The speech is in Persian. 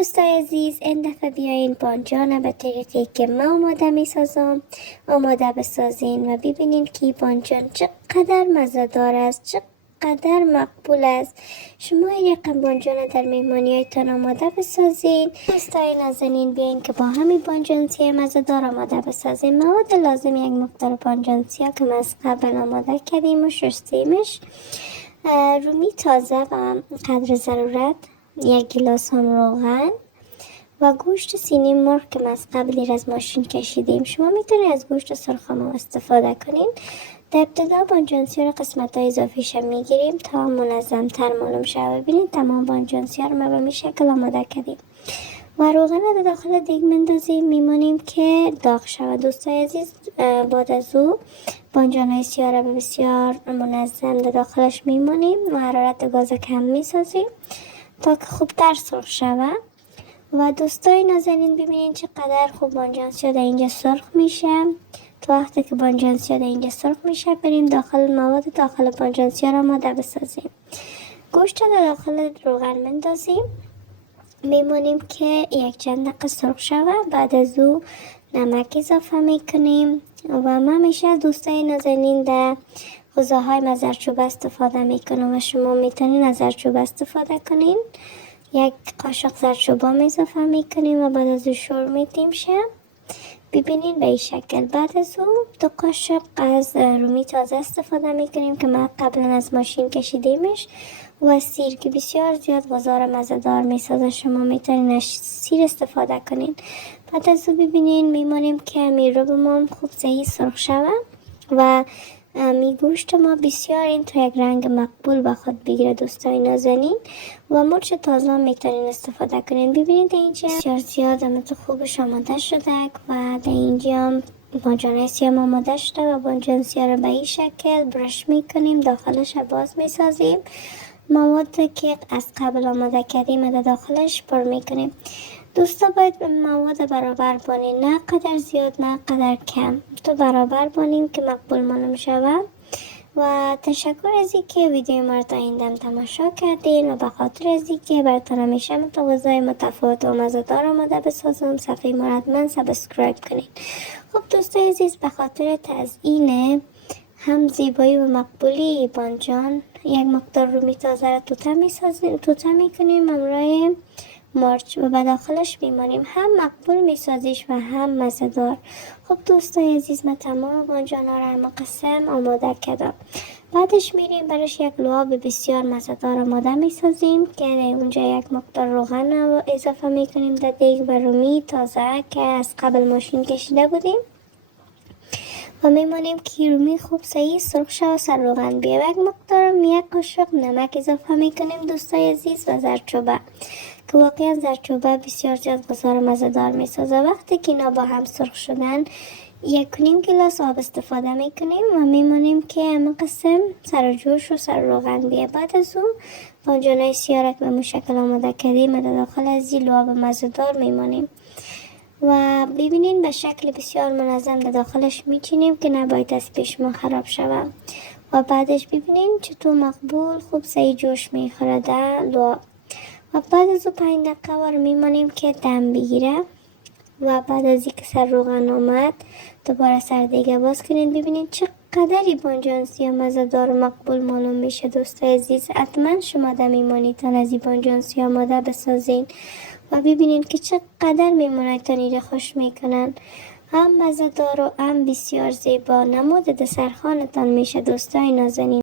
دوستای عزیز، این دفعه بیاین بانجان به طریقی که ما آماده می سازم آماده بسازین و ببینین که بانجان چقدر مزه‌دار است، چقدر مقبول است. شما یک رقم بانجان در مهمانی هایتان آماده بسازین. دوستای نازنین، بیاین که با همین بانجان سیاه مزه‌دار آماده بسازین. مواد لازم: یک مقدار بانجان سیاه که ما از قبل آماده کردیم و شستیمش، رومی تازه و قدر ضرورت، یک گیلاس هم روغن و گوشت سینی مرغ که ما از قبل از ماشین کشیدیم. شما میتونید از گوشت سرخ هم استفاده کنین. در ابتدا بانجانسیا رو قسمت های اضافیش میگیریم تا منظم تر معلوم شود. ببینید تمام بانجانسیا رو ما به این شکل آماده کردیم و روغن رو داخل دیگ مندازیم، میمانیم که داغ شود. دوستای عزیز، بعد از او بانجان سیاه رو بسیار منظم داخلش میمانیم و حرارت گاز کم میسازیم تا که خوبتر سرخ شود. و دوستای نازنین، ببینید چقدر خوب بانجان سیاه در اینجا سرخ میشه. تو وقتی که بانجان سیاه در اینجا سرخ میشه، بریم داخل مواد داخل بانجان سیاه رو آماده بسازیم. گوشت رو داخل روغن مندازیم، میمونیم که یک چند دقیقه سرخ شود. بعد از او نمک اضافه میکنیم و من همیشه دوستای نازنین در غذاهای ما زردچوبه استفاده میکنم و شما میتونین از زردچوبه استفاده کنین. یک قاشق زردچوبه اضافه میکنیم و بعد از او شور میدیم شه. ببینین به این شکل. بعد از او 2 قاشق از رومی تازه استفاده میکنیم که ما قبلا از ماشین کشیدیمش و سیر که بسیار زیاد غذا را مزه‌دار میسازه. شما میتونین از سیر استفاده کنین. بعد از او ببینین میمانیم که می رو بمون خوب صحیح سرخ شود و می گوشت ما بسیار این تو یک رنگ مقبول به خود بگیره. دوستای نازنین، و مرچ تازه میتونین استفاده کنین. ببینید اینجا بسیار زیاد تو خوبش آماده شده و در اینجا هم بانجان سیاه آماده شده و بانجان سیاه رو به این شکل برش میکنیم، داخلش باز میسازیم. مواد که از قبل آماده کردیم در داخلش پر میکنیم. دوستا باید مواد برابر بانیم، نه قدر زیاد نه قدر کم، تو برابر بانیم که مقبول معلوم شود. و تشکر از اینکه ویدیو ما رو تا این دم تماشا کردین و به خاطر از اینکه براتون همیشه غذای متفاوت و مزه‌دار آماده بسازم، صفحه ما رو حتما سابسکرایب کنین. خب دوستای عزیز، به خاطر تزیین هم زیبایی و مقبولی بانجان، یک مقدار رومی تازه را توته میکنیم همراه مرچ و به داخلش میمانیم. هم مقبول میسازیش و هم مزه‌دار. خب دوستای عزیز، من تمام بانجان ها را هم قسم آماده کردم. بعدش میریم برش یک لعاب بسیار مزه‌دار آماده میسازیم که اونجا یک مقدار روغن رو اضافه میکنیم در دیگ و رومی تازه که از قبل ماشین کشیده بودیم و میمانیم که رومی خوب صحیح سرخ شد و سر روغن بیه. یک مقدار یک قاشق نمک اضافه میکنیم دوستای عزیز و زردچوبه که واقعا زردچوبه بسیار زیاد غذا رو مزه‌دار میسازه. وقتی که اینا با هم سرخ شدن، 1.5 گیلاس آب استفاده میکنیم و میمانیم که همه قسم سر جوش و سر روغن بیه. بعد از اون بانجانای سیاه را که به مشکل آماده کردیم در داخل از این لعاب مزه‌دار میمانیم و ببینین به شکل بسیار منظم در داخلش میچینیم که نباید از پیش ما خراب شود. و بعدش ببینین چطور مقبول خوب صحیح جوش میخوره در لعاب. و بعد از او 5 دقیقه وار میمانیم که دم بگیره و بعد از اینکه سر روغن آمد دوباره سر دیگه باز کنین. ببینین چقدر بانجان سیاه مزه‌دار و مقبول معلوم میشه. دوستای عزیز، حتما شما در میمانیتان از این بانجان سیاه آماده بسازین و ببینین که چقدر میمونیتان ایره خوش میکنن. هم مزه‌دار و هم بسیار زیبا، نماد دسترخوانتان میشه. دوستای نازنین،